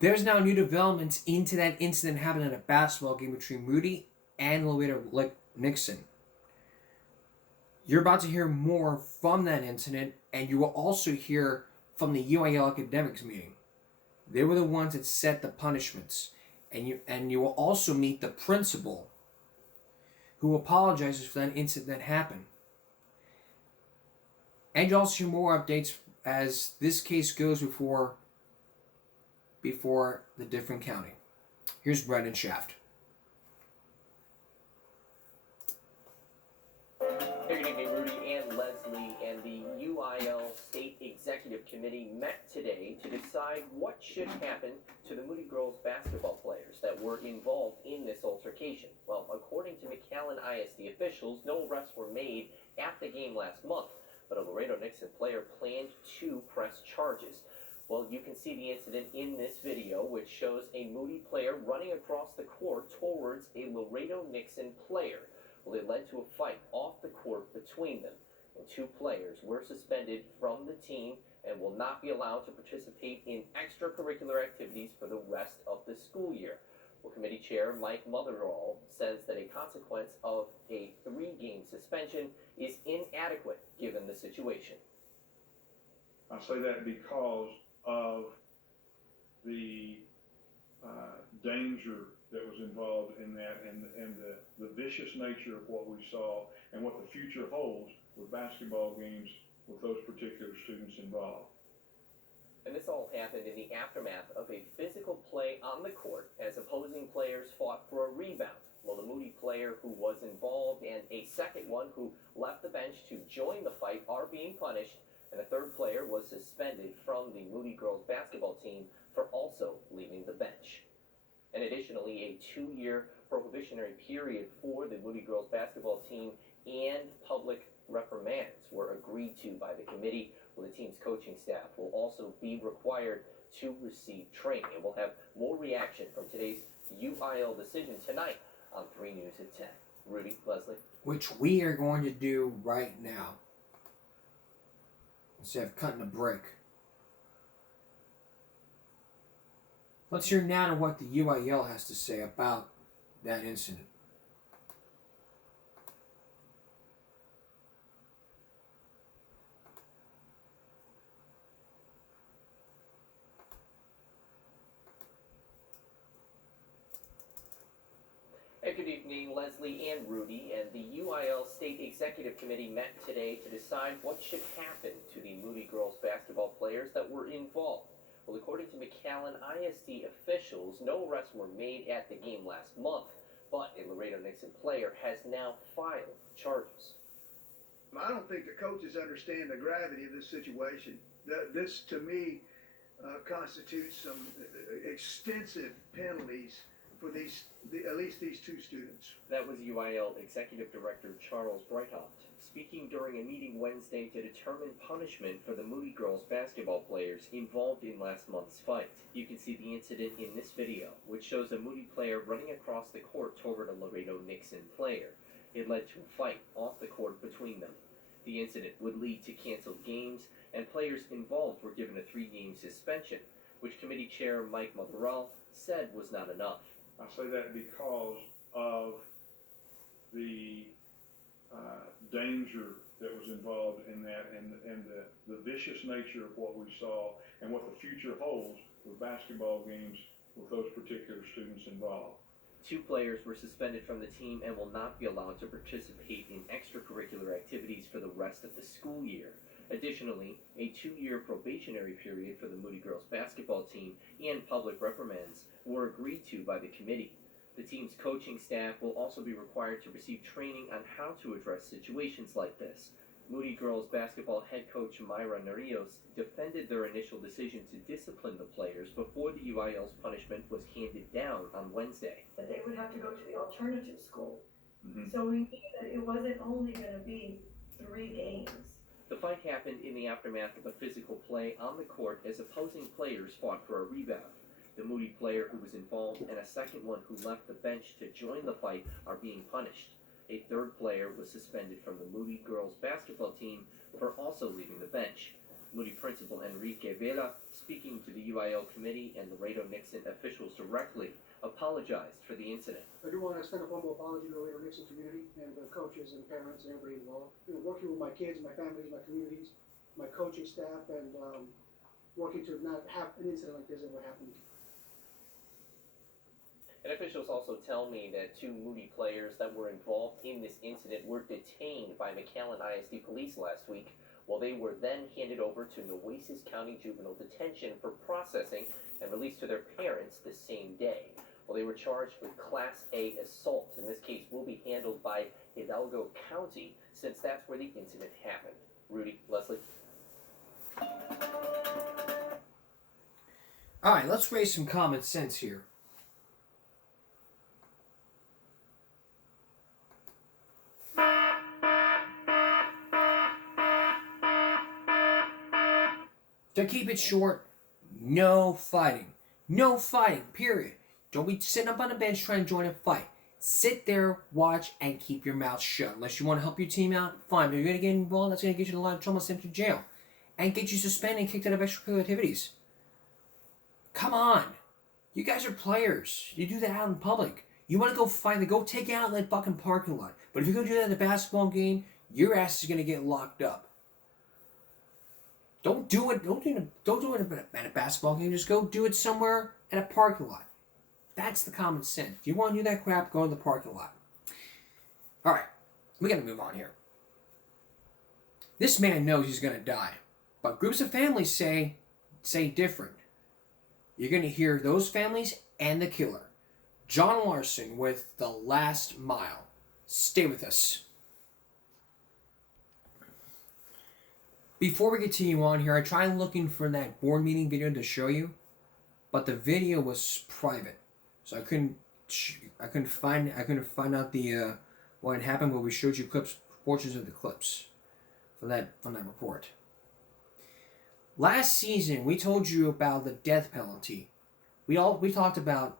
There's now new developments into that incident happening at a basketball game between Moody and Loretta Nixon. You're about to hear more from that incident, and you will also hear from the UIL academics meeting. They were the ones that set the punishments, and you will also meet the principal, who apologizes for that incident that happened. And you'll also hear more updates as this case goes before the different county. Here's Brendan Shaft. Hey, good evening, Rudy and Leslie, and the UIL State Executive Committee met today to decide what should happen to the Moody girls basketball players that were involved in this altercation. Well, according to McAllen ISD officials, no arrests were made at the game last month, but a Laredo Nixon player planned to press charges. Well, you can see the incident in this video, which shows a Moody player running across the court towards a Laredo Nixon player. Well, it led to a fight off the court between them, and two players were suspended from the team and will not be allowed to participate in extracurricular activities for the rest of the school year. Well, committee chair Mike Motherall says that a consequence of a 3-game suspension is inadequate given the situation. I say that because of the danger that was involved in that, and the vicious nature of what we saw and what the future holds with basketball games with those particular students involved. And this all happened in the aftermath of a physical play on the court as opposing players fought for a rebound. Well, the Moody player who was involved and a second one who left the bench to join the fight are being punished, and a third player was suspended from the Moody girls basketball team for also leaving the bench. And additionally, a 2-year prohibitionary period for the Moody girls basketball team and public reprimands were agreed to by the committee. Well, the team's coaching staff will also be required to receive training. And we'll have more reaction from today's UIL decision tonight on 3 News at 10. Rudy, Leslie. Which we are going to do right now, instead of cutting a break. Let's hear now what the UIL has to say about that incident. Hey, good evening, Leslie and Rudy, and the UIL State Executive Committee met today to decide what should happen to the Moody girls basketball players that were involved. Well, according to McAllen ISD officials, no arrests were made at the game last month, but a Laredo Nixon player has now filed charges. I don't think the coaches understand the gravity of this situation. This, to me, constitutes some extensive penalties for at least these 2 students. That was UIL Executive Director Charles Breithoft speaking during a meeting Wednesday to determine punishment for the Moody girls basketball players involved in last month's fight. You can see the incident in this video, which shows a Moody player running across the court toward a Laredo Nixon player. It led to a fight off the court between them. The incident would lead to canceled games, and players involved were given a 3-game suspension, which committee chair Mike Motherall said was not enough. I say that because of the danger that was involved in that, and the vicious nature of what we saw and what the future holds with basketball games with those particular students involved. 2 players were suspended from the team and will not be allowed to participate in extracurricular activities for the rest of the school year. Additionally, a 2-year probationary period for the Moody girls basketball team and public reprimands were agreed to by the committee. The team's coaching staff will also be required to receive training on how to address situations like this. Moody girls basketball head coach Myra Narios defended their initial decision to discipline the players before the UIL's punishment was handed down on Wednesday. That they would have to go to the alternative school. Mm-hmm. So we knew that it wasn't only going to be 3 games. The fight happened in the aftermath of a physical play on the court as opposing players fought for a rebound. The Moody player who was involved and a second one who left the bench to join the fight are being punished. A third player was suspended from the Moody girls basketball team for also leaving the bench. Moody principal Enrique Vela, speaking to the UIL committee and Laredo Nixon officials directly, apologized for the incident. I do want to extend a formal apology to the Laredo Nixon community and the coaches and parents and everybody involved. Working with my kids, my families, my communities, my coaching staff, and working to not have an incident like this ever happen. And officials also tell me that 2 Moody players that were involved in this incident were detained by McAllen ISD police last week, while they were then handed over to Nueces County Juvenile Detention for processing and released to their parents the same day. Well, they were charged with Class A assault, and this case will be handled by Hidalgo County since that's where the incident happened. Rudy, Leslie. All right, let's raise some common sense here. To keep it short, no fighting. No fighting, period. Don't be sitting up on a bench trying to join a fight. Sit there, watch, and keep your mouth shut. Unless you want to help your team out, fine. But if you're going to get involved, that's going to get you in a lot of trouble, sent to jail. And get you suspended and kicked out of extracurricular activities. Come on. You guys are players. You do that out in public. You want to go fight, then go take it out in that fucking parking lot. But if you go do that in a basketball game, your ass is going to get locked up. Don't do it at a basketball game. Just go do it somewhere at a parking lot. That's the common sense. If you want to do that crap, go to the parking lot. All right, we got to move on here. This man knows he's going to die, but groups of families say different. You're going to hear those families and the killer. John Larson with The Last Mile. Stay with us. Before we continue on here, I tried looking for that board meeting video to show you, but the video was private, so I couldn't find out the what had happened. But we showed you portions of the clips from that report. Last season, we told you about the death penalty. We talked about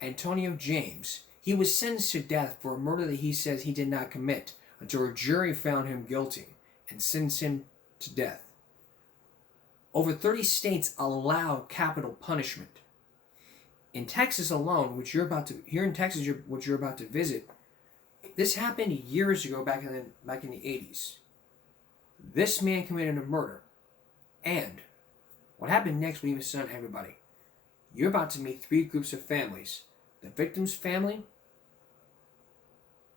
Antonio James. He was sentenced to death for a murder that he says he did not commit until a jury found him guilty and sentenced him to death. Over 30 states allow capital punishment. In Texas alone, which you're about to visit, this happened years ago, back in the 80s. This man committed a murder, and what happened next will leave a son to everybody. You're about to meet 3 groups of families: the victim's family,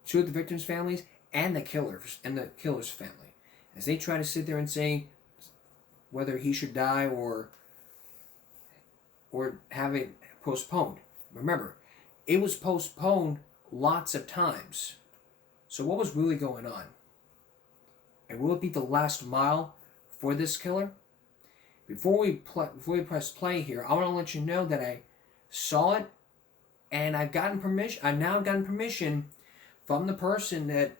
2 of the victim's families, and the killer's family, as they try to sit there and say whether he should die or have it postponed. Remember, it was postponed lots of times. So what was really going on? And will it be the last mile for this killer? Before we press play here, I want to let you know that I saw it, and I've now gotten permission from the person that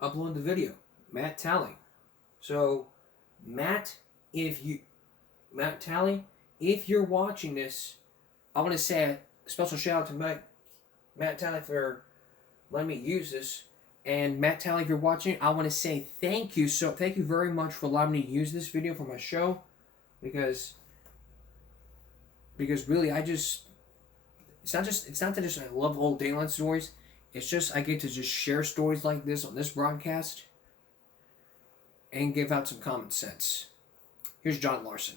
uploaded the video, Matt Talley. So, Matt Talley, if you're watching this, I want to say a special shout out to Matt Talley for letting me use this. And Matt Talley, if you're watching, I want to say thank you. So thank you very much for allowing me to use this video for my show, because really it's not that just I love old Dayland stories. It's just I get to just share stories like this on this broadcast and give out some common sense. Here's John Larson.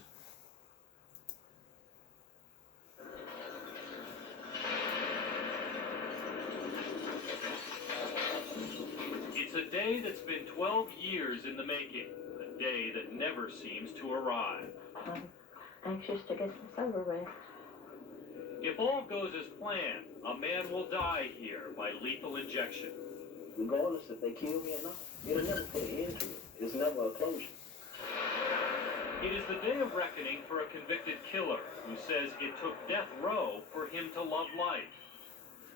It's a day that's been 12 years in the making, a day that never seems to arrive. I'm anxious to get this over with. If all goes as planned, a man will die here by lethal injection. Regardless if they kill me or not, it'll never put an end to it. It's never a closure. It is the day of reckoning for a convicted killer who says it took death row for him to love life.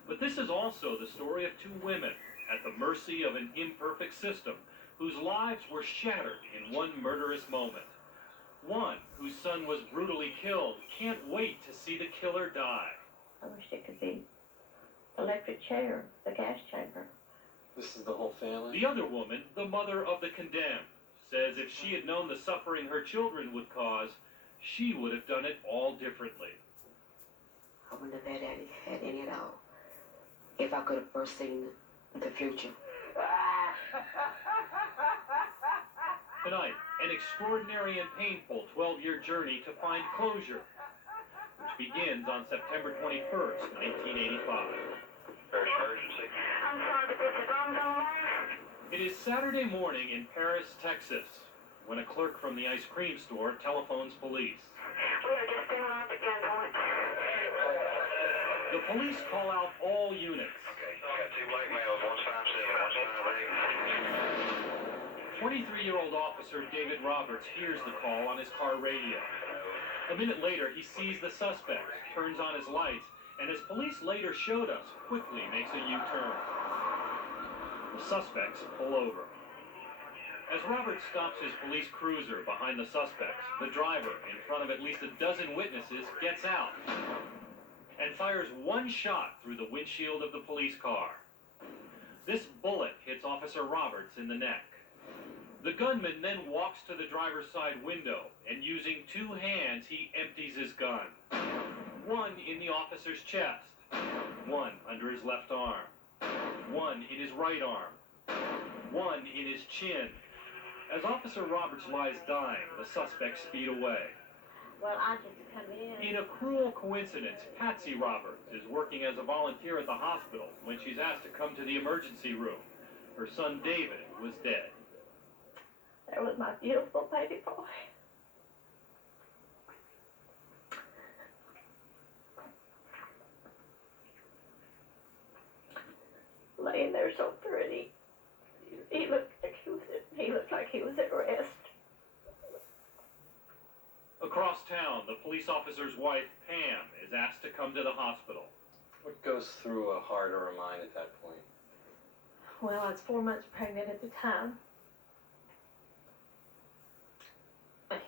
But this is also the story of 2 women at the mercy of an imperfect system whose lives were shattered in one murderous moment. One whose son was brutally killed can't wait to see the killer die. I wish it could be the electric chair, the gas chamber. This is the whole family. The other woman, the mother of the condemned, says if she had known the suffering her children would cause, she would have done it all differently. I wouldn't have had any at all if I could have foreseen the future. Tonight, an extraordinary and painful 12-year journey to find closure, which begins on September 21st, 1985. Emergency. I'm sorry, but this is ongoing. It is Saturday morning in Paris, Texas, when a clerk from the ice cream store telephones police. We are just in line at gunpoint. The police call out all units. Okay, got two black males, 157, 158. 23-year-old officer David Roberts hears the call on his car radio. A minute later, he sees the suspect, turns on his lights, and as police later showed us, quickly makes a U-turn. The suspects pull over. As Roberts stops his police cruiser behind the suspects, the driver, in front of at least a dozen witnesses, gets out and fires one shot through the windshield of the police car. This bullet hits Officer Roberts in the neck. The gunman then walks to the driver's side window, and using two hands, he empties his gun. One in the officer's chest, one under his left arm, one in his right arm, one in his chin. As Officer Roberts lies dying, the suspects speed away. Well, I just come in. In a cruel coincidence, Patsy Roberts is working as a volunteer at the hospital when she's asked to come to the emergency room. Her son David was dead. There was my beautiful baby boy. Laying there so pretty. He looked like he was at rest. Across town, the police officer's wife, Pam, is asked to come to the hospital. What goes through a heart or a mind at that point? Well, I was 4 months pregnant at the time.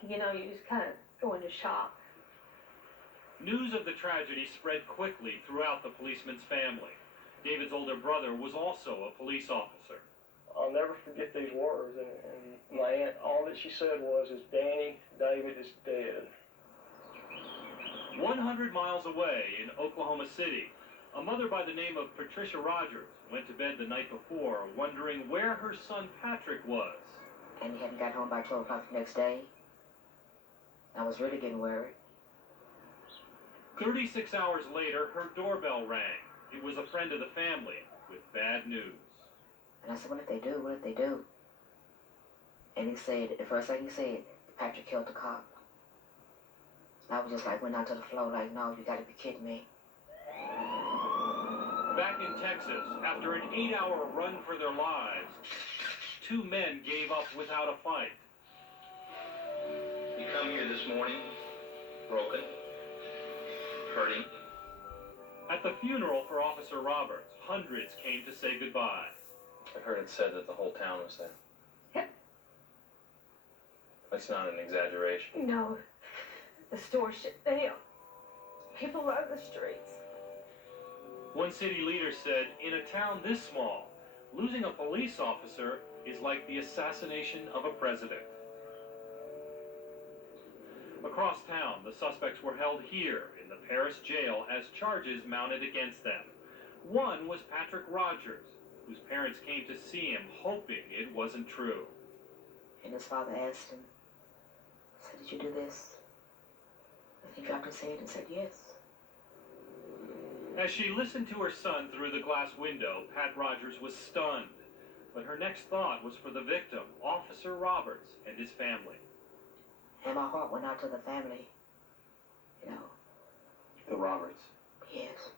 You know, you just kind of go into shock. News of the tragedy spread quickly throughout the policeman's family. David's older brother was also a police officer. I'll never forget these words, and my aunt, all that she said was, Danny, David is dead. 100 miles away in Oklahoma City, a mother by the name of Patricia Rogers went to bed the night before wondering where her son Patrick was. And he hadn't got home by 12 o'clock the next day. I was really getting worried. 36 hours later, her doorbell rang. It was a friend of the family with bad news. And I said, what if they do? What if they do? And he said, the first thing he said, Patrick killed the cop. I was just like, went out to the floor like, no, you gotta be kidding me. Back in Texas, after an 8-hour run for their lives, two men gave up without a fight. You come here this morning, broken, hurting. At the funeral for Officer Roberts, hundreds came to say goodbye. I heard it said that the whole town was there. Yep. That's not an exaggeration. No, the store shut down. People run the streets. One city leader said, in a town this small, losing a police officer is like the assassination of a president. Across town, the suspects were held here in the Paris jail as charges mounted against them. One was Patrick Rogers, whose parents came to see him hoping it wasn't true. And his father asked him, said, did you do this? And he dropped his head and said, yes. As she listened to her son through the glass window, Pat Rogers was stunned. But her next thought was for the victim, Officer Roberts, and his family. And my heart went out to the family, you know. The Roberts. Yes.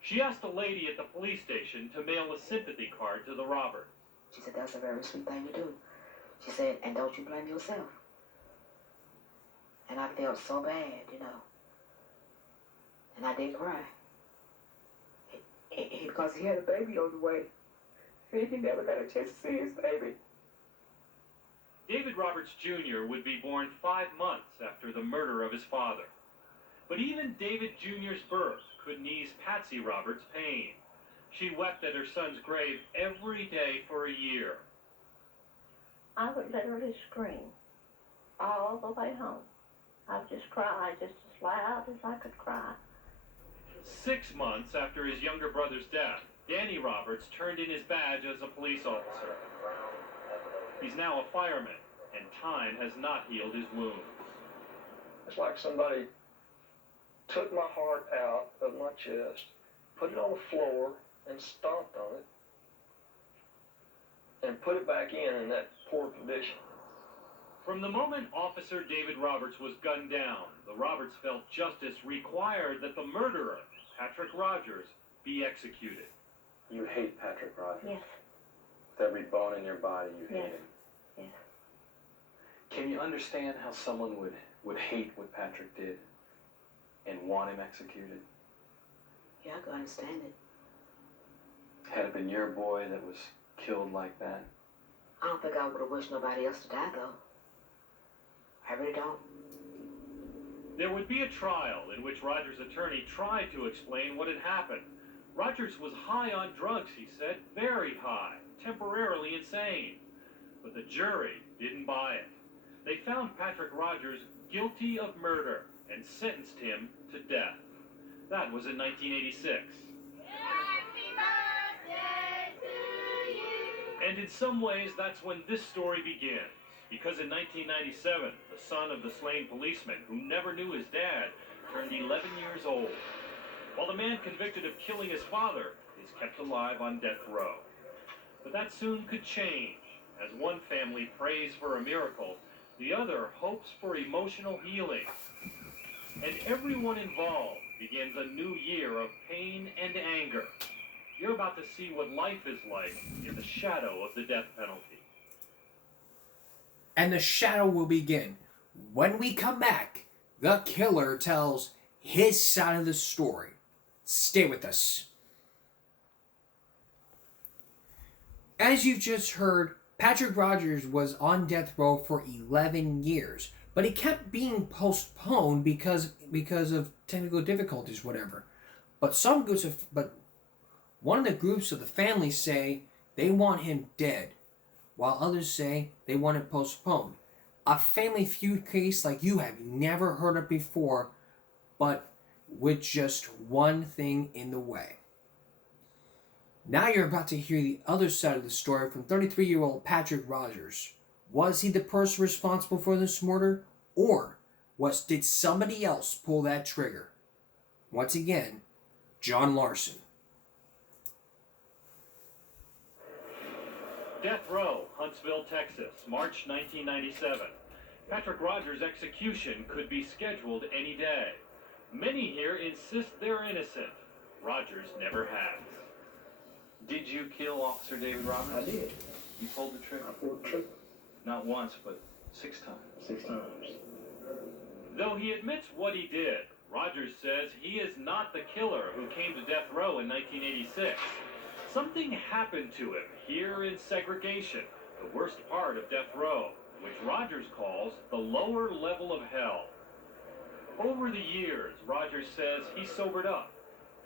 She asked a lady at the police station to mail a sympathy card to the Roberts. She said, that's a very sweet thing to do. She said, and don't you blame yourself. And I felt so bad, you know. And I did cry. Because he had a baby on the way. And he never got a chance to see his baby. David Roberts Jr. would be born 5 months after the murder of his father. But even David Jr.'s birth couldn't ease Patsy Roberts' pain. She wept at her son's grave every day for a year. I would literally scream all the way home. I would just cry just as loud as I could cry. 6 months after his younger brother's death, Danny Roberts turned in his badge as a police officer. He's now a fireman, and time has not healed his wound. It's like somebody took my heart out of my chest, put it on the floor, and stomped on it, and put it back in that poor condition. From the moment Officer David Roberts was gunned down, the Roberts felt justice required that the murderer, Patrick Rogers, be executed. You hate Patrick Rogers. Yes, With every bone in your body, you hate Yes. him. yes. Can you understand how someone would hate what Patrick did and want him executed? Yeah, I can understand it. Had it been your boy that was killed like that? I don't think I would have wished nobody else to die, though. I really don't. There would be a trial in which Rogers' attorney tried to explain what had happened. Rogers was high on drugs, he said, very high, temporarily insane. But the jury didn't buy it. They found Patrick Rogers guilty of murder and sentenced him to death. That was in 1986. And in some ways, that's when this story begins. Because in 1997, the son of the slain policeman, who never knew his dad, turned 11 years old. While the man convicted of killing his father is kept alive on death row. But that soon could change. As one family prays for a miracle, the other hopes for emotional healing. And everyone involved begins a new year of pain and anger. You're about to see what life is like in the shadow of the death penalty. And the shadow will begin. When we come back, the killer tells his side of the story. Stay with us. As you've just heard, Patrick Rogers was on death row for 11 years, but he kept being postponed because of technical difficulties, whatever. But one of the groups of the family say they want him dead, while others say they want him postponed. A family feud case like you have never heard of before, but with just one thing in the way. Now you're about to hear the other side of the story from 33-year-old Patrick Rogers. Was he the person responsible for this murder, or did somebody else pull that trigger? Once again, John Larson. Death Row, Huntsville, Texas, March 1997. Patrick Rogers' execution could be scheduled any day. Many here insist they're innocent. Rogers never has. Did you kill Officer David Roberts? I did. You pulled the trigger? I pulled the trigger. Not once, but 6 times. 6 times. Though he admits what he did, Rogers says he is not the killer who came to death row in 1986. Something happened to him here in segregation, the worst part of death row, which Rogers calls the lower level of hell. Over the years, Rogers says he sobered up,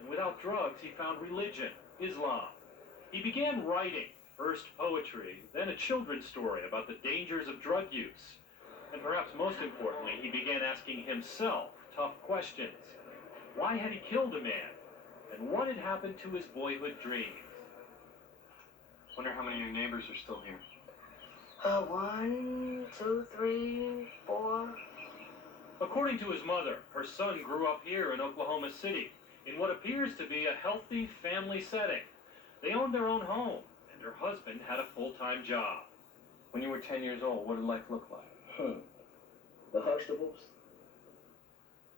and without drugs he found religion, Islam. He began writing, first poetry, then a children's story about the dangers of drug use. And perhaps most importantly, he began asking himself tough questions. Why had he killed a man? And what had happened to his boyhood dreams? Wonder how many of your neighbors are still here. 1, 2, 3, 4. According to his mother, her son grew up here in Oklahoma City, in what appears to be a healthy family setting. They owned their own home, and her husband had a full-time job. When you were 10 years old, what did life look like? The Huxtables.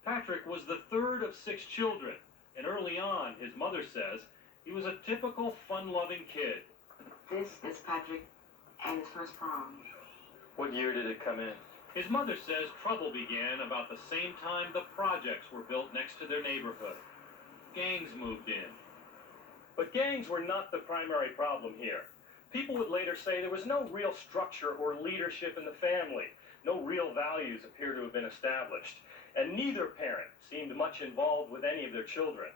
Patrick was the third of 6 children, and early on, his mother says, he was a typical fun-loving kid. This is Patrick and his first prom. What year did it come in? His mother says trouble began about the same time the projects were built next to their neighborhood. Gangs moved in. But gangs were not the primary problem here. People would later say there was no real structure or leadership in the family. No real values appear to have been established. And neither parent seemed much involved with any of their children.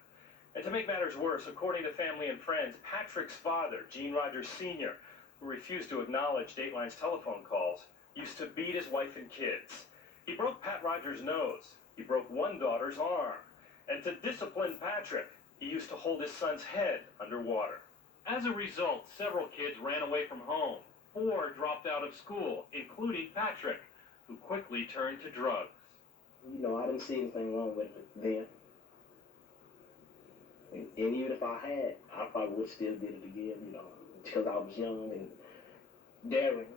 And to make matters worse, according to family and friends, Patrick's father, Gene Rogers Sr., who refused to acknowledge Dateline's telephone calls, used to beat his wife and kids. He broke Pat Rogers' nose. He broke one daughter's arm. And to discipline Patrick, he used to hold his son's head underwater. As a result, several kids ran away from home. 4 dropped out of school, including Patrick, who quickly turned to drugs. You know, I didn't see anything wrong with it then. And even if I had, I probably would still did it again, you know, because I was young and daring.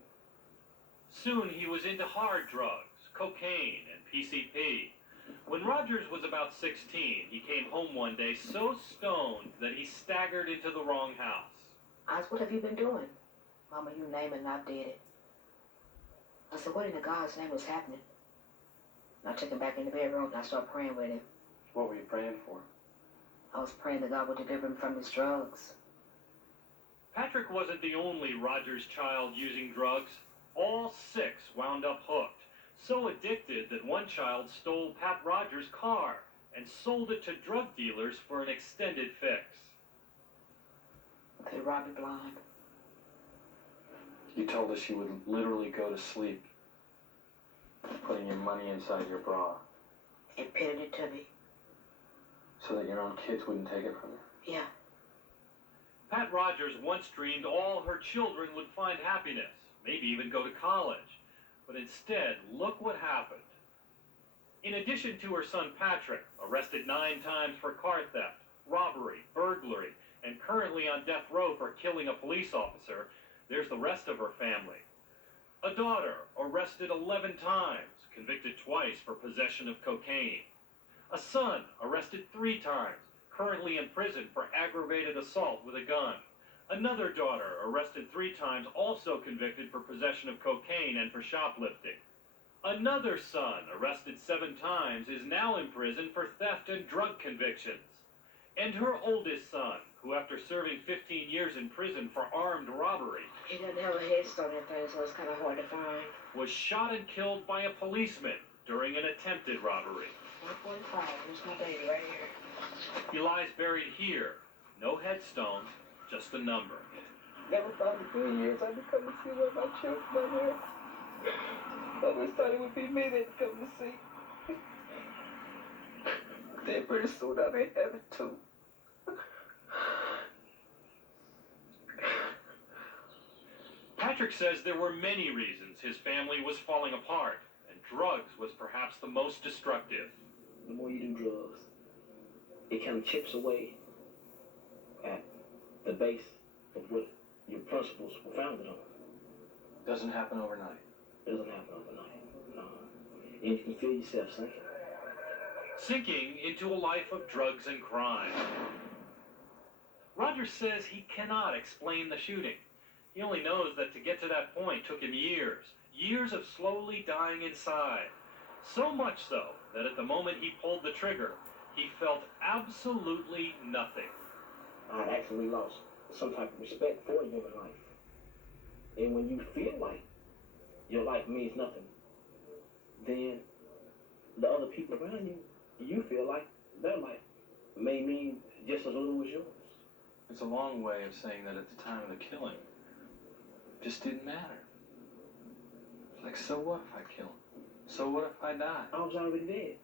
Soon he was into hard drugs, cocaine, and PCP. When Rogers was about 16, he came home one day so stoned that he staggered into the wrong house. I asked, what have you been doing? Mama, you name it and I did it. I said, what in the God's name was happening? And I took him back in the bedroom and I started praying with him. What were you praying for? I was praying that God would deliver him from his drugs. Patrick wasn't the only Rogers child using drugs. All 6 wound up hooked, so addicted that one child stole Pat Rogers' car and sold it to drug dealers for an extended fix. They robbed me blind. You told us you would literally go to sleep putting your money inside your bra And pitted it to me. so that your own kids wouldn't take it from you. Yeah. Pat Rogers once dreamed all her children would find happiness, maybe even go to college. But instead, look what happened. In addition to her son Patrick, arrested 9 times for car theft, robbery, burglary, and currently on death row for killing a police officer, there's the rest of her family. A daughter arrested 11 times, convicted twice for possession of cocaine. A son arrested 3 times, currently in prison for aggravated assault with a gun. Another daughter arrested 3 times, also convicted for possession of cocaine and for shoplifting. Another son, arrested 7 times, is now in prison for theft and drug convictions. And her oldest son, who after serving 15 years in prison for armed robbery, He doesn't have a headstone or anything, so it's kind of hard to find. was shot and killed by a policeman during an attempted robbery. 145, here's my baby right here. He lies buried here. No headstone, just a number. Never thought in 3 years I'd come to see one of my children down here. Always thought it would be me they'd come to see. Then pretty soon I'll be in heaven too. Patrick says there were many reasons his family was falling apart, and drugs was perhaps the most destructive. The more you do drugs, it kind of chips away at the base of what your principles were founded on. Doesn't happen overnight. It doesn't happen overnight. No. And you can feel yourself sinking. Sinking into a life of drugs and crime. Rogers says he cannot explain the shooting. He only knows that to get to that point took him years. Years of slowly dying inside. So much so that at the moment he pulled the trigger, he felt absolutely nothing. I'd actually lost some type of respect for human life. And when you feel like your life means nothing, then the other people around you, you feel like their life may mean just as little as yours. It's a long way of saying that at the time of the killing, it just didn't matter. It's like, so what if I kill him? So what if I die? I was already dead.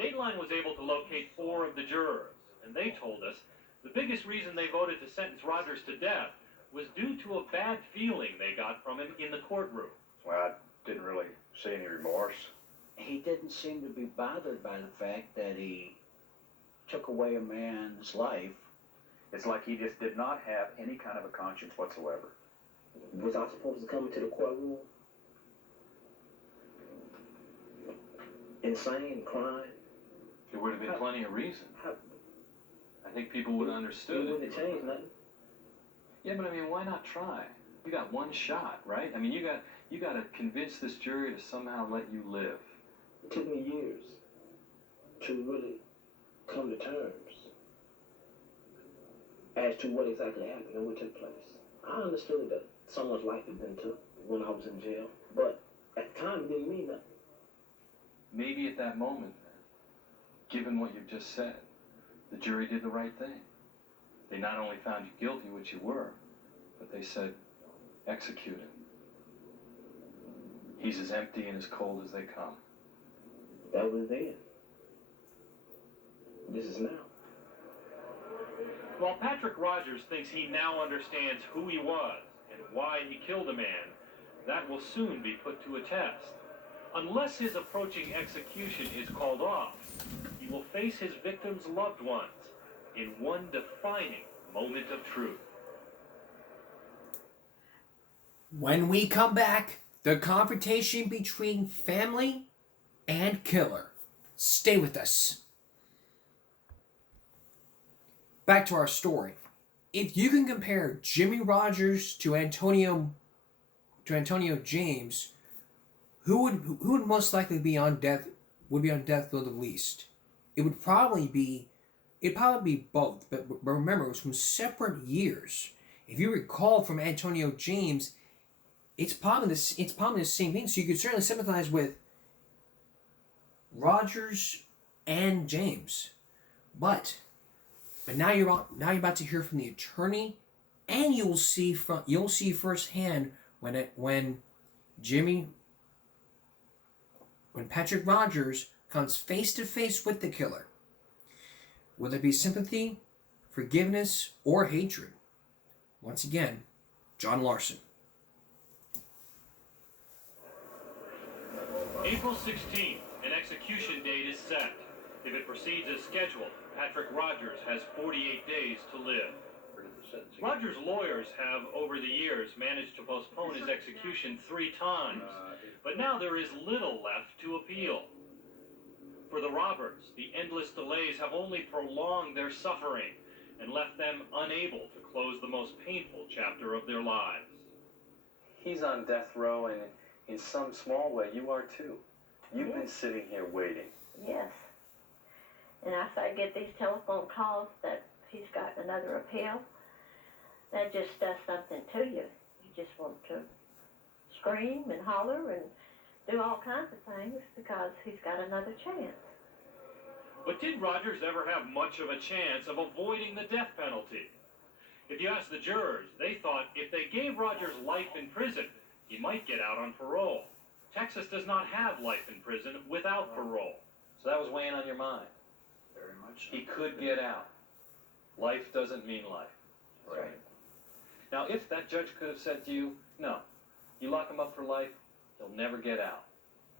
Dateline was able to locate 4 of the jurors, and they told us the biggest reason they voted to sentence Rogers to death was due to a bad feeling they got from him in the courtroom. Well, I didn't really see any remorse. He didn't seem to be bothered by the fact that he took away a man's life. It's like he just did not have any kind of a conscience whatsoever. Was I supposed to come into the courtroom insane, crying? There would have been plenty of reason. I think people would have understood It wouldn't have changed nothing. Yeah, but I mean, why not try? You got one shot, right? I mean, you got to convince this jury to somehow let you live. It took me years to really come to terms as to what exactly happened and what took place. I understood that someone's life had been took when I was in jail, but at the time it didn't mean nothing. Maybe at that moment, given what you've just said, the jury did the right thing. They not only found you guilty, which you were, But they said, execute him. He's as empty and as cold as they come. That was then. This is now. While Patrick Rogers thinks he now understands who he was and why he killed a man, that will soon be put to a test. Unless his approaching execution is called off, he will face his victim's loved ones in one defining moment of truth. When we come back, the confrontation between family and killer. Stay with us. Back to our story. If you can compare Jimmy Rogers to Antonio James, who would most likely be on death row the least? It'd probably be both. But remember, it was from separate years. If you recall from Antonio James, it's probably the same thing. So you could certainly sympathize with Rogers and James, but now you're about to hear from the attorney, and you'll see firsthand when Patrick Rogers comes face to face with the killer. Will there be sympathy, forgiveness, or hatred? Once again, John Larson. April 16th, an execution date is set. If it proceeds as scheduled, Patrick Rogers has 48 days to live. Rogers' lawyers have, over the years, managed to postpone his execution 3 times, but now there is little left to appeal. For the robbers, the endless delays have only prolonged their suffering and left them unable to close the most painful chapter of their lives. He's on death row, and in some small way, you are too. You've been sitting here waiting. Yes. And after I get these telephone calls that he's got another appeal, that just does something to you. You just want to scream and holler and do all kinds of things because he's got another chance. But did Rogers ever have much of a chance of avoiding the death penalty? If you ask the jurors, they thought if they gave Rogers life in prison, he might get out on parole. Texas does not have life in prison without parole. So that was weighing on your mind. Very much. He could get out. Life doesn't mean life. Right. Now, if that judge could have said to you, no, you lock him up for life, he'll never get out,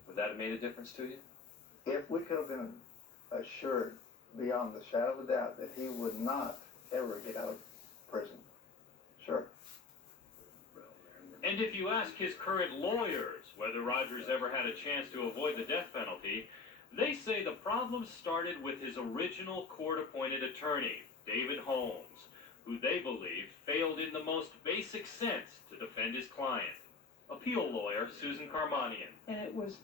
would that have made a difference to you? If we could have been assured beyond the shadow of a doubt that he would not ever get out of prison, sure. And if you ask his current lawyers whether Rogers ever had a chance to avoid the death penalty, they say the problem started with his original court-appointed attorney, David Holmes, who they believe failed in the most basic sense to defend his client. Appeal lawyer Susan Carmanian. And it was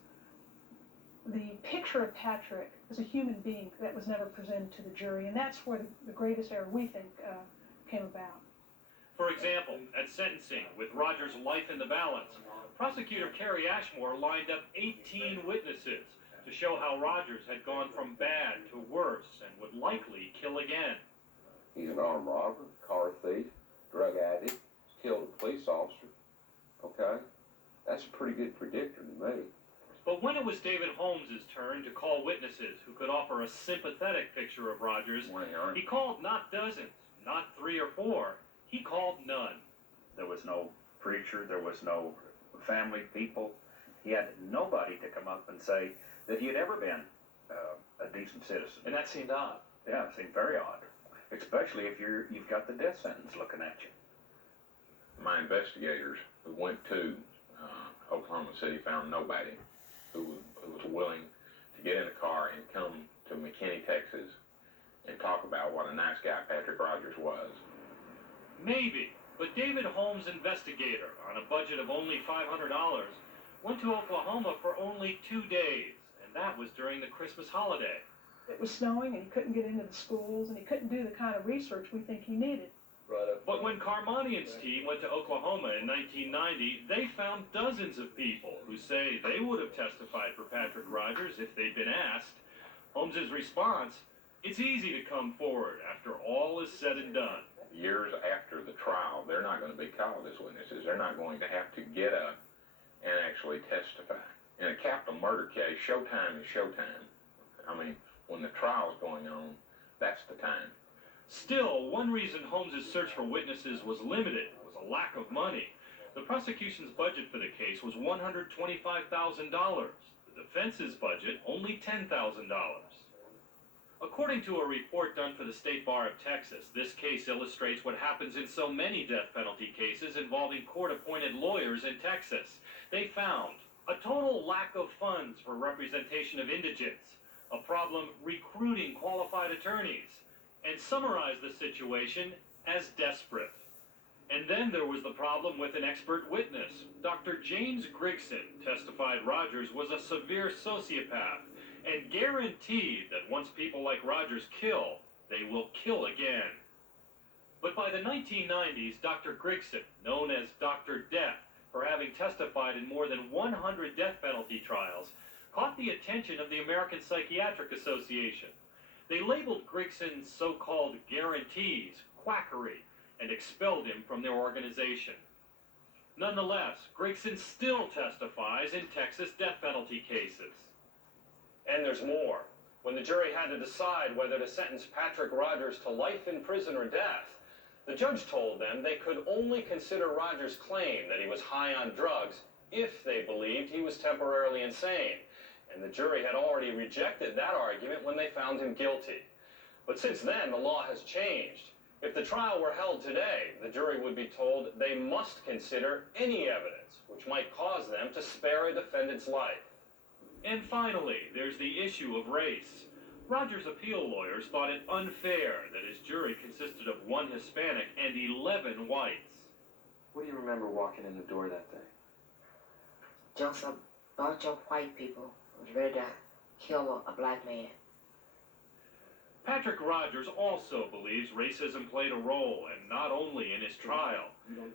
the picture of Patrick as a human being that was never presented to the jury, and that's where the greatest error, we think, came about. For example, at sentencing, with Rogers' life in the balance, prosecutor Carrie Ashmore lined up 18 witnesses to show how Rogers had gone from bad to worse and would likely kill again. He's an armed robber, car thief, drug addict, killed a police officer. Okay? That's a pretty good predictor to me. But when it was David Holmes' turn to call witnesses who could offer a sympathetic picture of Rogers, he called not dozens, not 3 or 4. He called none. There was no preacher, there was no family people. He had nobody to come up and say that he had ever been a decent citizen. And that seemed odd. Yeah, it seemed very odd, especially if you've got the death sentence looking at you. My investigators who went to Oklahoma City found nobody who was willing to get in a car and come to McKinney, Texas, and talk about what a nice guy Patrick Rogers was. Maybe, but David Holmes' investigator, on a budget of only $500, went to Oklahoma for only 2 days, and that was during the Christmas holiday. It was snowing, and he couldn't get into the schools, and he couldn't do the kind of research we think he needed. But when Carmanian's team went to Oklahoma in 1990, they found dozens of people who say they would have testified for Patrick Rogers if they'd been asked. Holmes' response, It's easy to come forward after all is said and done. Years after the trial, they're not going to be called as witnesses. They're not going to have to get up and actually testify. In a capital murder case, showtime is showtime. I mean, when the trial's going on, that's the time. Still, one reason Holmes' search for witnesses was limited was a lack of money. The prosecution's budget for the case was $125,000. The defense's budget, only $10,000. According to a report done for the State Bar of Texas, this case illustrates what happens in so many death penalty cases involving court-appointed lawyers in Texas. They found a total lack of funds for representation of indigents, a problem recruiting qualified attorneys, and summarized the situation as desperate. And then there was the problem with an expert witness. Dr. James Grigson testified Rogers was a severe sociopath and guaranteed that once people like Rogers kill, they will kill again. But by the 1990s, Dr. Grigson, known as Dr. Death, for having testified in more than 100 death penalty trials, caught the attention of the American Psychiatric Association. They labeled Grigson's so-called guarantees quackery and expelled him from their organization. Nonetheless, Grigson still testifies in Texas death penalty cases. And there's more. When the jury had to decide whether to sentence Patrick Rogers to life in prison or death, the judge told them they could only consider Rogers' claim that he was high on drugs if they believed he was temporarily insane. And the jury had already rejected that argument when they found him guilty. But since then, the law has changed. If the trial were held today, the jury would be told they must consider any evidence which might cause them to spare a defendant's life. And finally, there's the issue of race. Rogers' appeal lawyers thought it unfair that his jury consisted of 1 Hispanic and 11 whites. What do you remember walking in the door that day? Just a bunch of white people was ready to kill a black man. Patrick Rogers also believes racism played a role, and not only in his trial.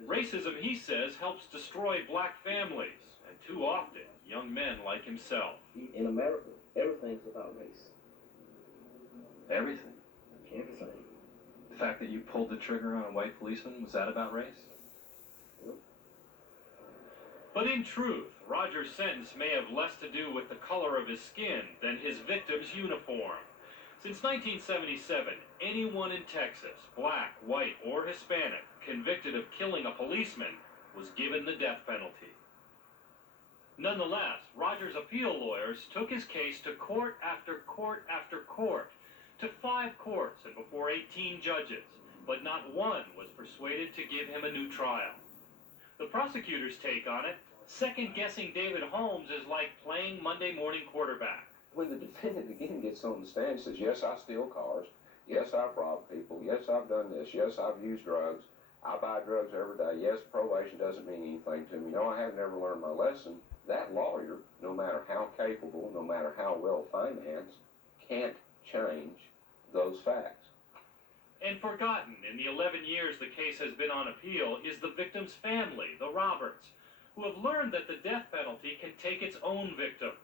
Racism, he says, helps destroy black families, and too often, young men like himself. In America, everything's about race. Everything. Everything. The fact that you pulled the trigger on a white policeman, was that about race? But in truth, Rogers' sentence may have less to do with the color of his skin than his victim's uniform. Since 1977, anyone in Texas, black, white, or Hispanic, convicted of killing a policeman was given the death penalty. Nonetheless, Rogers' appeal lawyers took his case to court after court after court, to 5 courts and before 18 judges, but not one was persuaded to give him a new trial. The prosecutor's take on it, second-guessing David Holmes is like playing Monday morning quarterback. When the defendant again gets on the stand and says, yes, I steal cars, yes, I've robbed people, yes, I've done this, yes, I've used drugs, I buy drugs every day, yes, probation doesn't mean anything to me, no, I have never learned my lesson, that lawyer, no matter how capable, no matter how well financed, can't change those facts. And forgotten in the 11 years the case has been on appeal is the victim's family, the Roberts, who have learned that the death penalty can take its own victims.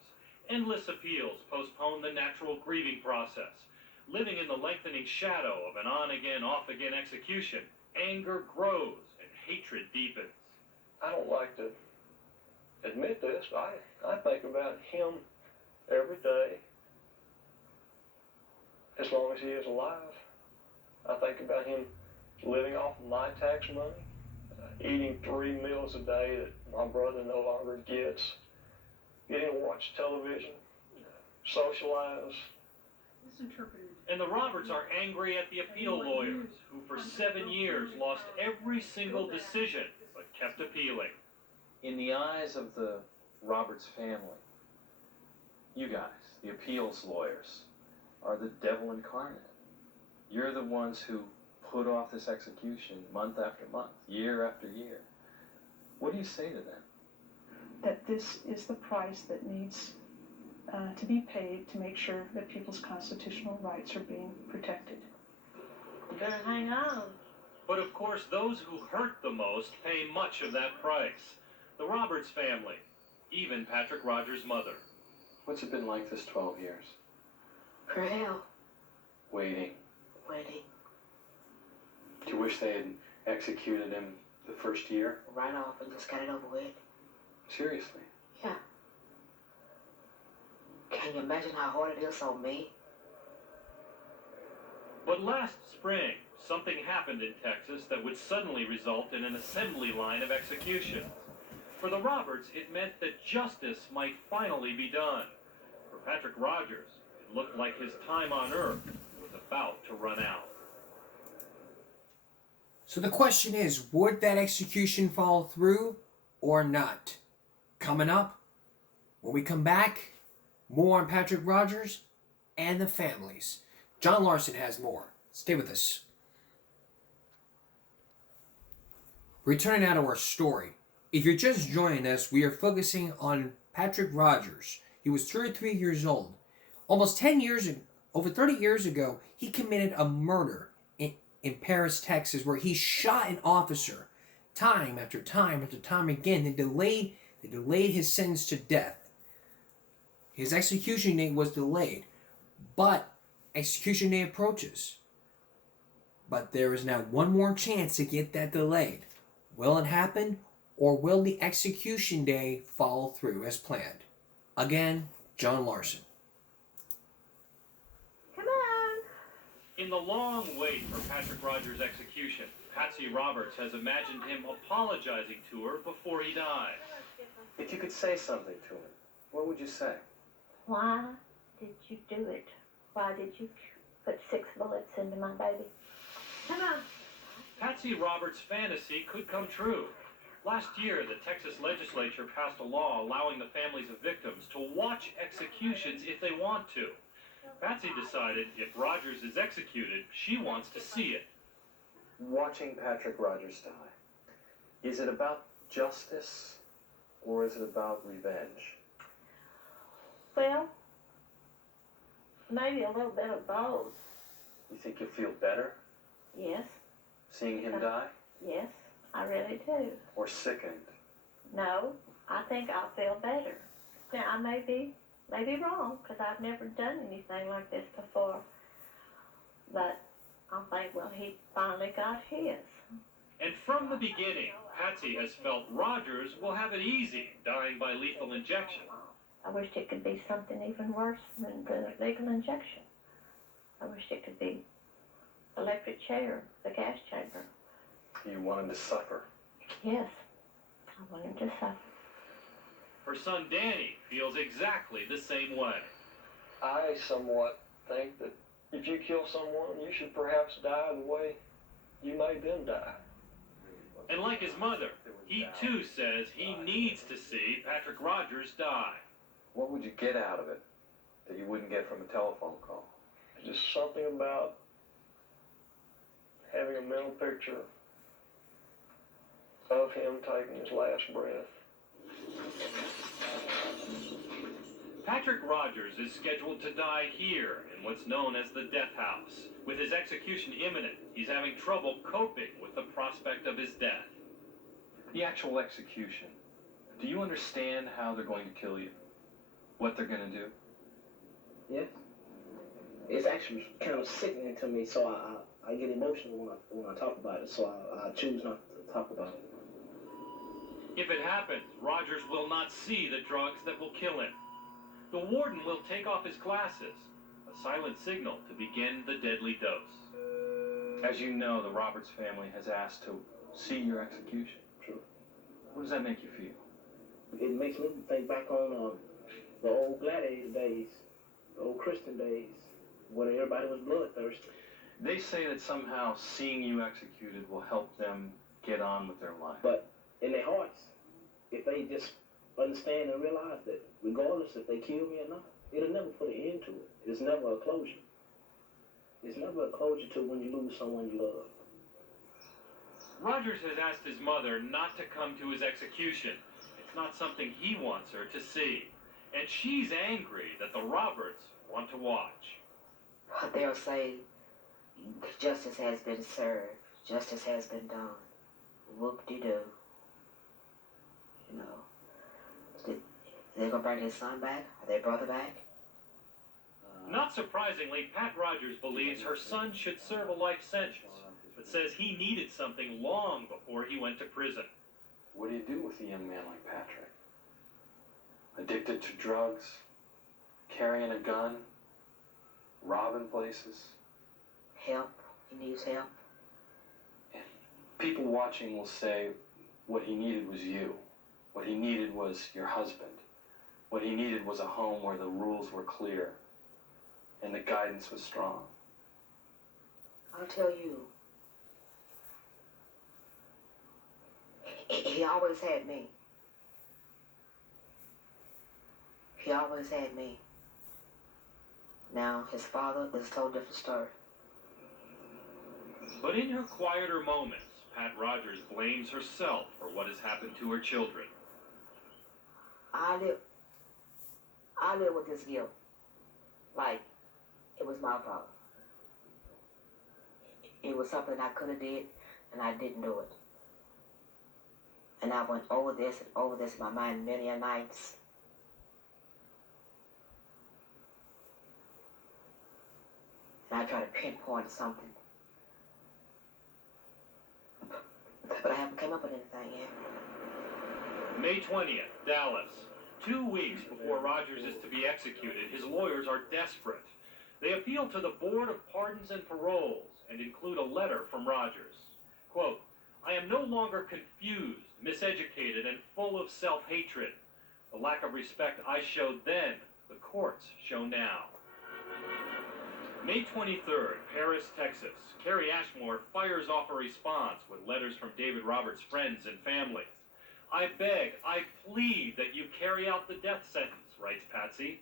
Endless appeals postpone the natural grieving process. Living in the lengthening shadow of an on-again, off-again execution, anger grows and hatred deepens. I don't like to admit this, but I think about him every day, as long as he is alive. I think about him living off of my tax money, eating 3 meals a day that my brother no longer gets, getting to watch television, socialize. And the Roberts are angry at the appeal lawyers, who for 7 years lost every single decision, but kept appealing. In the eyes of the Roberts family, you guys, the appeals lawyers, are the devil incarnate. You're the ones who put off this execution month after month, year after year. What do you say to them? That this is the price that needs to be paid to make sure that people's constitutional rights are being protected. You better hang on. But of course, those who hurt the most pay much of that price. The Roberts family, even Patrick Rogers' mother. What's it been like this 12 years? Pure hell. Waiting. Waiting. Do you wish they had executed him the first year? Right off and just got it over with. Seriously? Yeah. Can you imagine how hard it is on me? But last spring, something happened in Texas that would suddenly result in an assembly line of executions. For the Roberts, it meant that justice might finally be done. For Patrick Rogers, it looked like his time on Earth was about to run out. So the question is, would that execution follow through or not? Coming up, when we come back, more on Patrick Rogers and the families. John Larson has more. Stay with us. Returning now to our story. If you're just joining us, we are focusing on Patrick Rogers. He was 33 years old. Almost 10 years ago, over 30 years ago, he committed a murder in Paris, Texas, where he shot an officer time after time after time again. They delayed his sentence to death. His execution date was delayed, but execution day approaches. But there is now one more chance to get that delayed. Will it happen, or will the execution day follow through as planned? Again, John Larson. Come on. In the long wait for Patrick Rogers' execution, Patsy Roberts has imagined him apologizing to her before he died. If you could say something to him, what would you say? Why did you do it? Why did you put 6 bullets into my baby? Come on. Patsy Roberts' fantasy could come true. Last year, the Texas legislature passed a law allowing the families of victims to watch executions if they want to. Patsy decided if Rogers is executed, she wants to see it. Watching Patrick Rogers die, is it about justice or is it about revenge? Well, maybe a little bit of both. You think you'll feel better Yes, seeing him die? yes, I really do. Or sickened? No, I think I'll feel better. Now, I may be wrong, because I've never done anything like this before. But I'll think, well, he finally got his. And from the beginning, Patsy has felt Rogers will have it easy dying by lethal injection. I wished it could be something even worse than the lethal injection. I wished it could be electric chair, the gas chamber. You want him to suffer? Yes, I want him to suffer. Her son Danny feels exactly the same way. I somewhat think that if you kill someone, you should perhaps die the way you made them die. And like his mother, he too says he needs to see Patrick Rogers die. What would you get out of it that you wouldn't get from a telephone call? Just something about having a mental picture of him taking his last breath. Patrick Rogers is scheduled to die here in what's known as the Death House. With his execution imminent, he's having trouble coping with the prospect of his death. The actual execution. Do you understand how they're going to kill you? What they're going to do? Yeah. It's actually kind of sickening to me, so I get emotional when I talk about it, so I choose not to talk about it. If it happens, Rogers will not see the drugs that will kill him. The warden will take off his glasses, a silent signal to begin the deadly dose. As you know, the Roberts family has asked to see your execution. True. What does that make you feel? It makes me think back on the old gladiator days, the old Christian days, when everybody was bloodthirsty. They say that somehow seeing you executed will help them get on with their life. But in their hearts, if they just understand and realize that regardless if they kill me or not, it'll never put an end to it. It's never a closure. It's never a closure to when you lose someone you love. Rogers has asked his mother not to come to his execution. It's not something he wants her to see. And she's angry that the Roberts want to watch. They'll say, justice has been served, justice has been done. Whoop-de-doo. You know, they're gonna bring his son back, or their brother back. Not Not surprisingly, Pat Rogers believes her son should serve a life sentence, but says he needed something long before he went to prison. What do you do with a young man like Patrick? Addicted to drugs, carrying a gun, robbing places. Help. He needs help. People watching will say what he needed was you. What he needed was your husband. What he needed was a home where the rules were clear and the guidance was strong. I'll tell you. He always had me. He always had me. Now, his father is a totally different story. But in her quieter moments, Pat Rogers blames herself for what has happened to her children. I live with this guilt. Like, it was my fault. It was something I could have did, and I didn't do it. And I went over this in my mind many a nights. And I try to pinpoint something. But I haven't come up with anything yet. May 20th, Dallas. 2 weeks before Rogers is to be executed, his lawyers are desperate. They appeal to the Board of Pardons and Paroles and include a letter from Rogers. Quote, I am no longer confused, miseducated, and full of self-hatred. The lack of respect I showed then, the courts show now. May 23rd, Paris, Texas. Carrie Ashmore fires off a response with letters from David Roberts' friends and family. I beg, I plead that you carry out the death sentence, writes Patsy.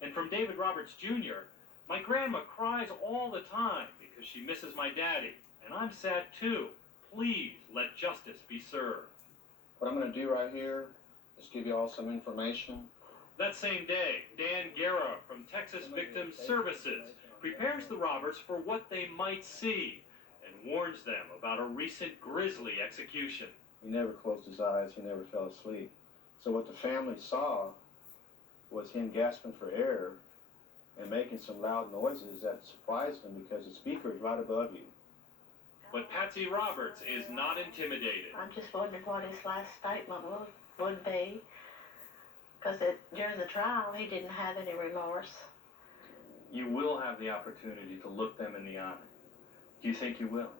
And from David Roberts Jr., my grandma cries all the time because she misses my daddy, and I'm sad too. Please let justice be served. What I'm going to do right here is give you all some information. That same day, Dan Guerra from Texas Victim Services prepares the Roberts for what they might see and warns them about a recent grisly execution. He never closed his eyes. He never fell asleep. So what the family saw was him gasping for air and making some loud noises that surprised them because the speaker is right above you. But Patsy Roberts is not intimidated. I'm just wondering what his last statement would be. Because during the trial, he didn't have any remorse. You will have the opportunity to look them in the eye. Do you think you will?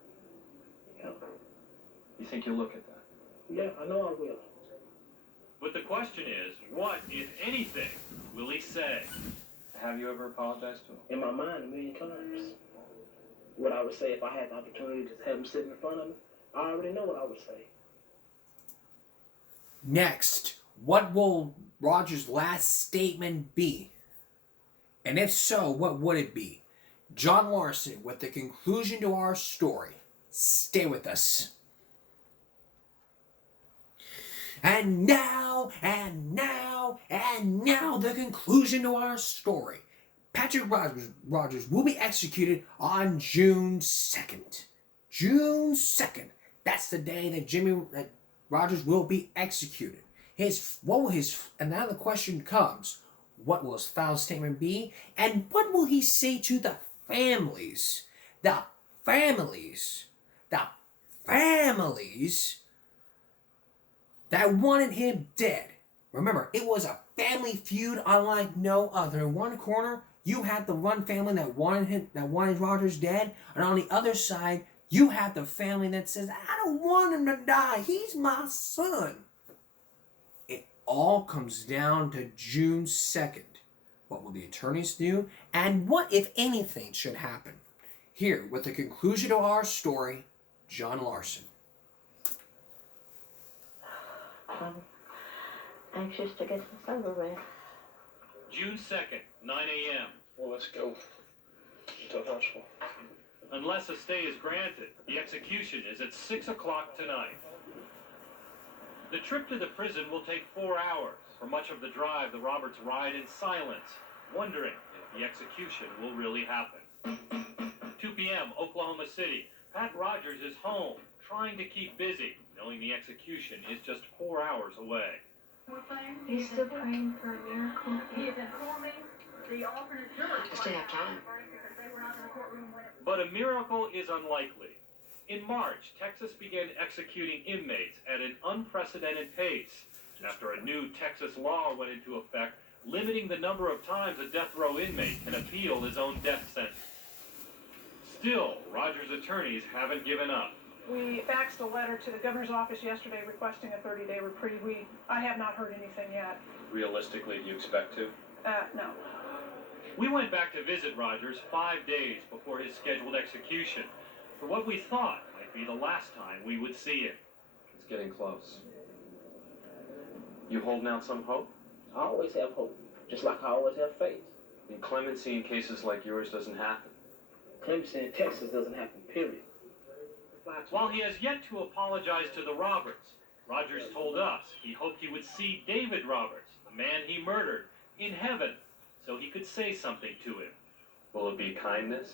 Yeah. You think you'll look at that? Yeah, I know I will. But the question is, what, if anything, will he say? Have you ever apologized to him? In my mind, a million times. What I would say if I had the opportunity to have him sitting in front of me, I already know what I would say. Next, what will Rogers' last statement be? And if so, what would it be? John Larson with the conclusion to our story. Stay with us. And now, the conclusion to our story. Patrick Rogers will be executed on June 2nd. June 2nd. That's the day that Rogers will be executed. And now the question comes, what will his final statement be? And what will he say to the families that wanted him dead? Remember, it was a family feud unlike no other. In one corner, you had the one family that wanted Rogers dead, and on the other side, you have the family that says, I don't want him to die. He's my son. It all comes down to June 2nd. What will the attorneys do? And what, if anything, should happen? Here, with the conclusion to our story, John Larson. I'm anxious to get this over with. June 2nd, 9 a.m. Well, let's go to the hospital. Unless a stay is granted, the execution is at 6 o'clock tonight. The trip to the prison will take 4 hours. For much of the drive, the Roberts ride in silence, wondering if the execution will really happen. 2 p.m., Oklahoma City. Pat Rogers is home, trying to keep busy, knowing the execution is just 4 hours away. He's still praying for a miracle. He is informing I still have time. But a miracle is unlikely. In March, Texas began executing inmates at an unprecedented pace after a new Texas law went into effect limiting the number of times a death row inmate can appeal his own death sentence. Still, Rogers' attorneys haven't given up. We faxed a letter to the governor's office yesterday requesting a 30-day reprieve. I have not heard anything yet. Realistically, do you expect to? No. We went back to visit Rogers 5 days before his scheduled execution for what we thought might be the last time we would see him. It's getting close. You holding out some hope? I always have hope, just like I always have faith. And clemency in cases like yours doesn't happen. Clemency in Texas doesn't happen, period. While he has yet to apologize to the Roberts, Rogers told us he hoped he would see David Roberts, the man he murdered, in heaven, so he could say something to him. Will it be kindness?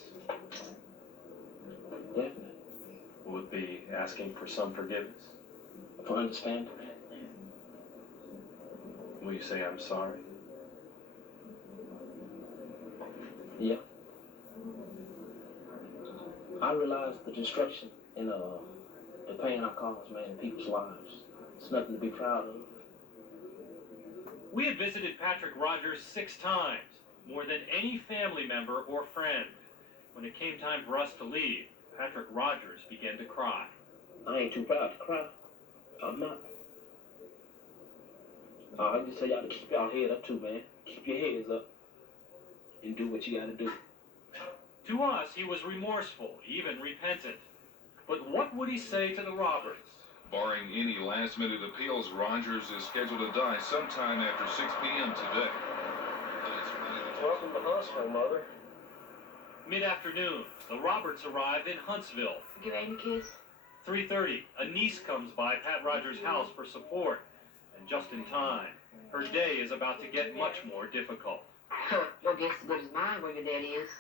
Definitely. Will it be asking for some forgiveness? For understanding. Will you say I'm sorry? Yeah. I realize the destruction and the pain I caused, man, in people's lives. It's nothing to be proud of. We had visited Patrick Rogers 6 times, more than any family member or friend. When it came time for us to leave, Patrick Rogers began to cry. I ain't too proud to cry. I'm not. I just tell y'all to keep y'all head up too, man. Keep your heads up and do what you gotta do. To us, he was remorseful, even repentant. But what would he say to the Roberts? Barring any last-minute appeals, Rogers is scheduled to die sometime after 6 p.m. today. Welcome to Huntsville, Mother. Mid-afternoon, the Roberts arrived in Huntsville. Give Amy a kiss. 3:30, a niece comes by Pat Rogers' house for support. And just in time, her day is about to get much more difficult. Your guess as good as mine where your daddy is.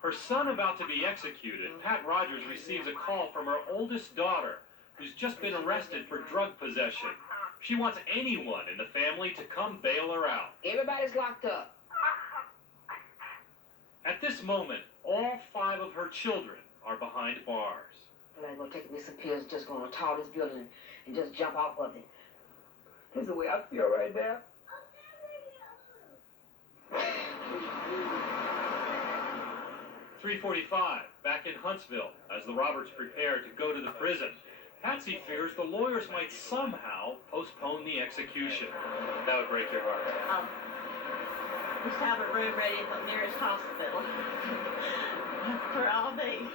Her son about to be executed, Pat Rogers receives a call from her oldest daughter, who's just been arrested for drug possession. She wants anyone in the family to come bail her out. Everybody's locked up. At this moment, all 5 of her children are behind bars. I'm gonna take me some pills, just gonna tar this building and just jump off of it. This is the way I feel right now. 3:45, back in Huntsville, as the Roberts prepare to go to the prison. Patsy fears the lawyers might somehow postpone the execution. That would break your heart. Just have a room ready at the nearest hospital. That's where I'll be.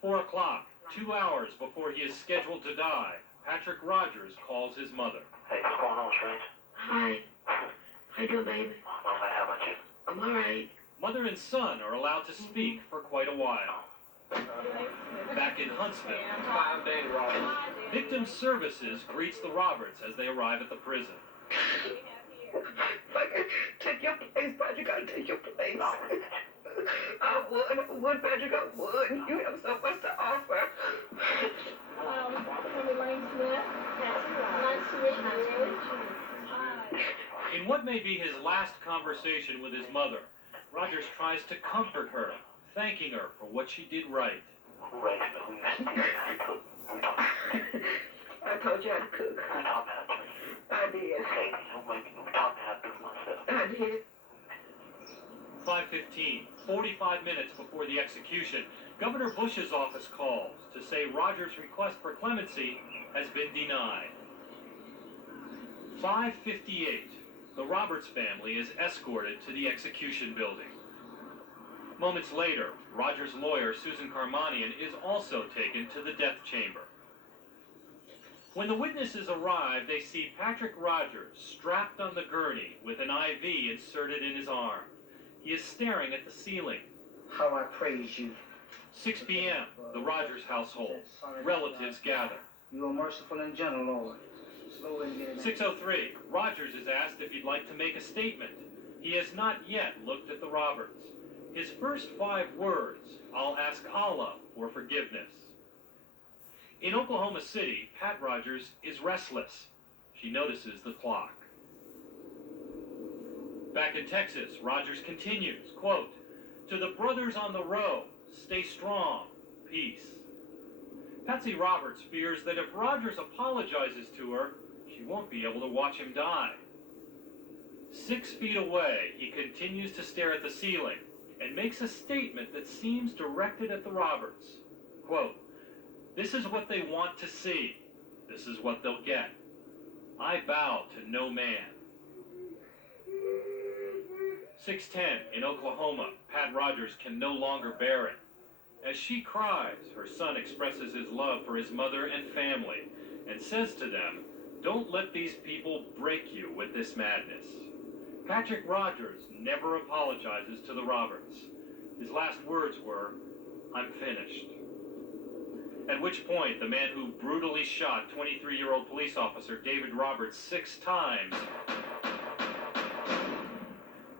4 o'clock, 2 hours before he is scheduled to die, Patrick Rogers calls his mother. Hey, what's going on, Strange? Hi. How you doing, baby? Not bad, how about you? I'm alright. Mother and son are allowed to speak for quite a while. Back in Huntsville, 5 days, Robert. Victim Services greets the Roberts as they arrive at the prison. Take your place, Patrick. I'll take your place. I would, Patrick, I would. You have so much to offer. I'm Elaine Smith. Nice to meet you. In what may be his last conversation with his mother, Rogers tries to comfort her, thanking her for what she did right. I told you how to cook. I did. I did. 5:15, 45 minutes before the execution, Governor Bush's office calls to say Rogers' request for clemency has been denied. 5:58, the Roberts family is escorted to the execution building. Moments later, Rogers' lawyer, Susan Carmanian, is also taken to the death chamber. When the witnesses arrive, they see Patrick Rogers strapped on the gurney with an IV inserted in his arm. He is staring at the ceiling. How I praise you. 6 p.m., the Rogers household. Relatives gather. You are merciful and gentle, Lord. Slow in getting 6:03, Rogers is asked if he'd like to make a statement. He has not yet looked at the Roberts. His first 5 words, "I'll ask Allah for forgiveness." In Oklahoma City, Pat Rogers is restless. She notices the clock. Back in Texas, Rogers continues, quote, "To the brothers on the row, stay strong, peace." Patsy Roberts fears that if Rogers apologizes to her, she won't be able to watch him die. 6 feet away, he continues to stare at the ceiling and makes a statement that seems directed at the Roberts. Quote, "This is what they want to see. This is what they'll get. I bow to no man." 6:10 in Oklahoma, Pat Rogers can no longer bear it. As she cries, her son expresses his love for his mother and family and says to them, "Don't let these people break you with this madness." Patrick Rogers never apologizes to the Roberts. His last words were, "I'm finished." At which point, the man who brutally shot 23-year-old police officer David Roberts 6 times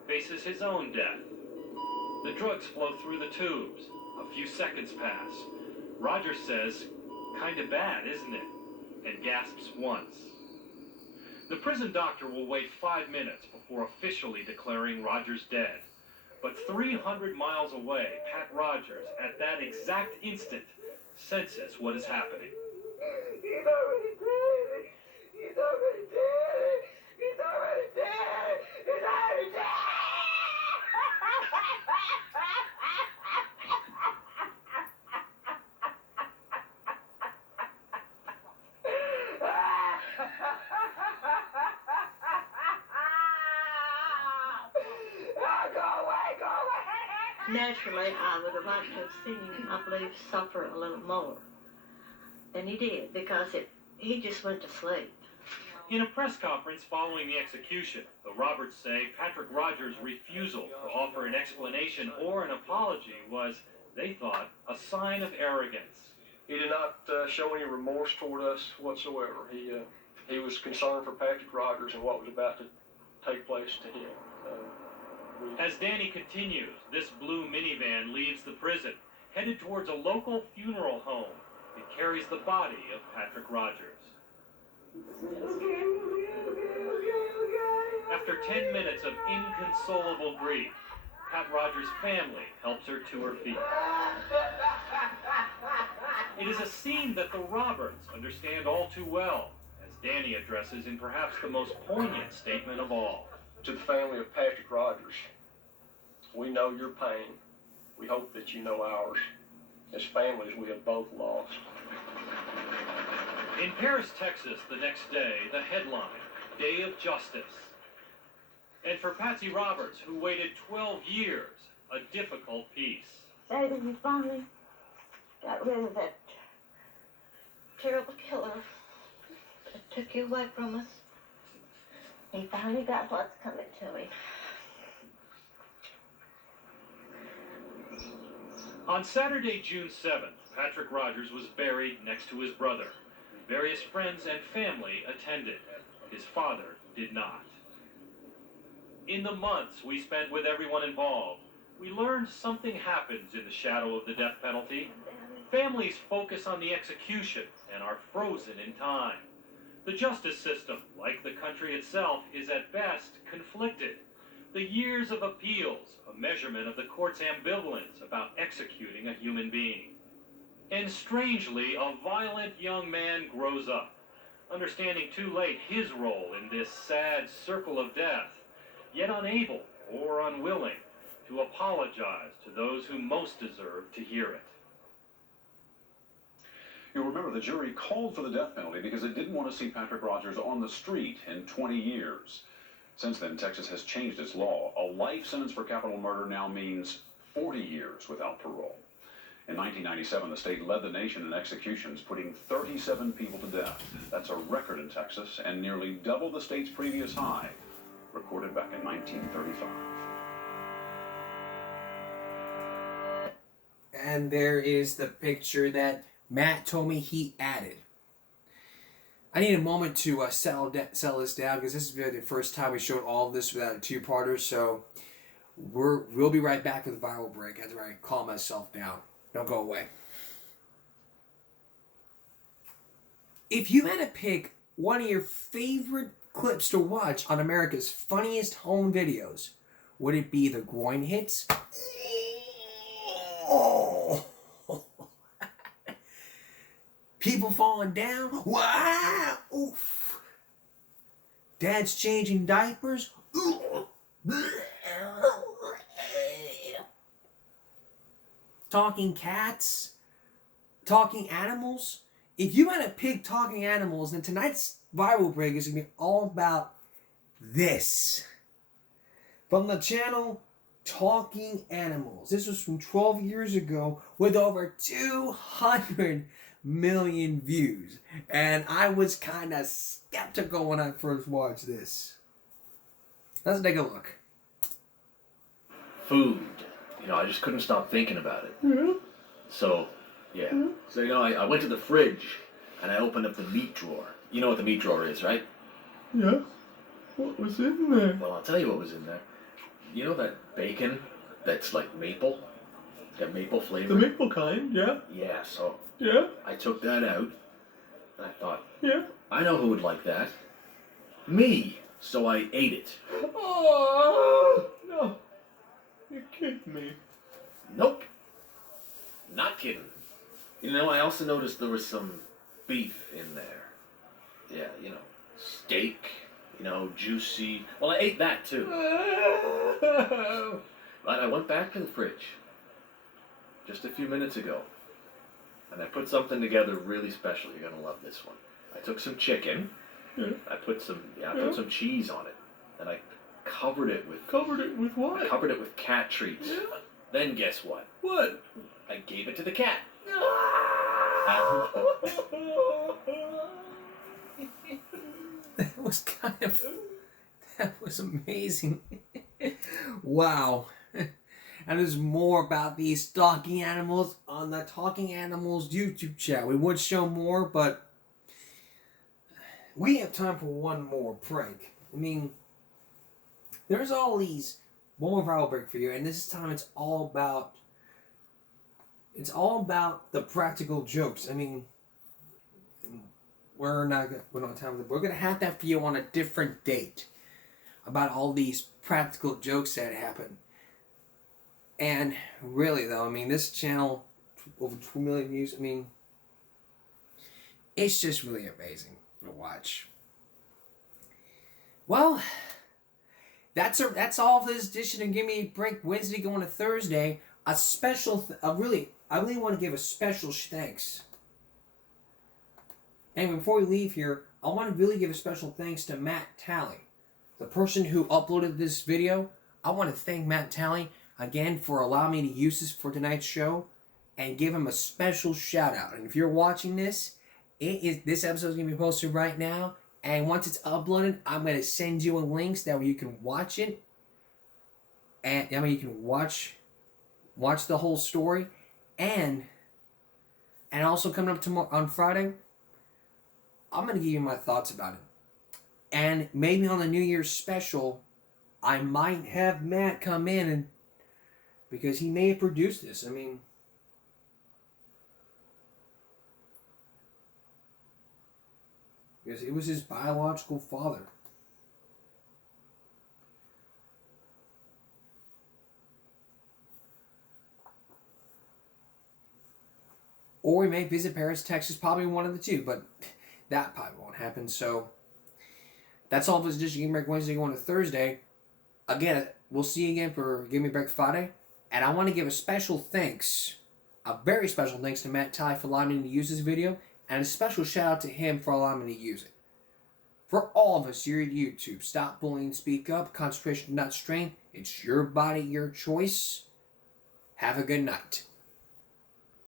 faces his own death. The drugs flow through the tubes. A few seconds pass. Rogers says, "Kinda bad, isn't it?" and gasps once. The prison doctor will wait 5 minutes before officially declaring Rogers dead. But 300 miles away, Pat Rogers, at that exact instant, senses what is happening. He's already dead. He's already dead. He's already dead. He's already dead. Naturally, I would have liked to have seen him, I believe, suffer a little more. And he did, because he just went to sleep. In a press conference following the execution, the Roberts say Patrick Rogers' refusal to offer an explanation or an apology was, they thought, a sign of arrogance. He did not show any remorse toward us whatsoever. He was concerned for Patrick Rogers and what was about to take place to him. As Danny continues, this blue minivan leaves the prison, headed towards a local funeral home. It carries the body of Patrick Rogers. After 10 minutes of inconsolable grief, Pat Rogers' family helps her to her feet. It is a scene that the Roberts understand all too well, as Danny addresses in perhaps the most poignant statement of all. To the family of Patrick Rogers, we know your pain. We hope that you know ours. As families, we have both lost. In Paris, Texas, the next day, the headline, Day of Justice. And for Patsy Roberts, who waited 12 years, a difficult peace. David, you finally got rid of that terrible killer that took you away from us. He finally got what's coming to him. On Saturday, June 7th, Patrick Rogers was buried next to his brother. Various friends and family attended. His father did not. In the months we spent with everyone involved, we learned something happens in the shadow of the death penalty. Families focus on the execution and are frozen in time. The justice system, like the country itself, is at best conflicted. The years of appeals, a measurement of the court's ambivalence about executing a human being. And strangely, a violent young man grows up, understanding too late his role in this sad circle of death, yet unable or unwilling to apologize to those who most deserve to hear it. You'll remember the jury called for the death penalty because it didn't want to see Patrick Rogers on the street in 20 years. Since then, Texas has changed its law. A life sentence for capital murder now means 40 years without parole. In 1997, the state led the nation in executions, putting 37 people to death. That's a record in Texas and nearly double the state's previous high, recorded back in 1935. And there is the picture that Matt told me he added. I need a moment to settle this down because this is really the first time we showed all of this without a two-parter. So we'll be right back with a viral break after I calm myself down. Don't go away. If you had to pick one of your favorite clips to watch on America's funniest home videos? Would it be the groin hits? Oh. People falling down? Wow! Oof. Dad's changing diapers? Talking cats? Talking animals? If you had to pick talking animals, then tonight's Bible break is going to be all about this. From the channel Talking Animals. This was from 12 years ago with over 200 million views. And I was kind of skeptical when I first watched this. Let's take a look. Food. You know, I just couldn't stop thinking about it. Mm-hmm. So, yeah. So, you know, I went to the fridge and I opened up the meat drawer. You know what the meat drawer is, right? Yeah. What was in there? Well, I'll tell you what was in there. You know that bacon that's like maple? Got maple flavor? The maple kind, yeah. Yeah, so Yeah. I took that out and I thought, Yeah. I know who would like that. Me. So I ate it. Oh, no. You're kidding me. Nope. Not kidding. You know, I also noticed there was some beef in there. Yeah, you know, steak, you know, juicy. Well, I ate that too. But I went back to the fridge just a few minutes ago and I put something together really special. You're gonna love this one. I took some chicken. Yeah. I put some some cheese on it and I covered it with what? I covered it with cat treats. Yeah. Then guess what? What? I gave it to the cat. That was that was amazing. Wow. And there's more about these talking animals on the Talking Animals YouTube channel. We would show more, but we have time for one more prank. I mean, there's all these, one more viral break for you, and this time it's all about the practical jokes. I mean, we don't have time for that. We're gonna have that for you on a different date about all these practical jokes that happen. And really though, I mean, this channel, over 2 million views, I mean, it's just really amazing to watch. Well, that's all for this edition of Give Me a Break Wednesday going to Thursday. A special, I really want to give a special thanks. And before we leave here, I want to really give a special thanks to Matt Talley, the person who uploaded this video. I want to thank Matt Talley again for allowing me to use this for tonight's show and give him a special shout out. And if you're watching this, this episode is going to be posted right now. And once it's uploaded, I'm going to send you a link so that way you can watch it. And I mean, you can watch the whole story. And also coming up tomorrow on Friday, I'm going to give you my thoughts about it. And maybe on the New Year's special, I might have Matt come in and because he may have produced this. I mean, because it was his biological father. Or we may visit Paris, Texas, probably one of the two, but that probably won't happen. So that's all for this edition of Give Me a Break Wednesday going to Thursday. Again, we'll see you again for Give Me a Break Friday. And I want to give a special thanks, a very special thanks to Matt Talley for allowing me to use this video, and a special shout out to him for allowing me to use it. For all of us here at YouTube, stop bullying, speak up, concentration, not strain. It's your body, your choice. Have a good night.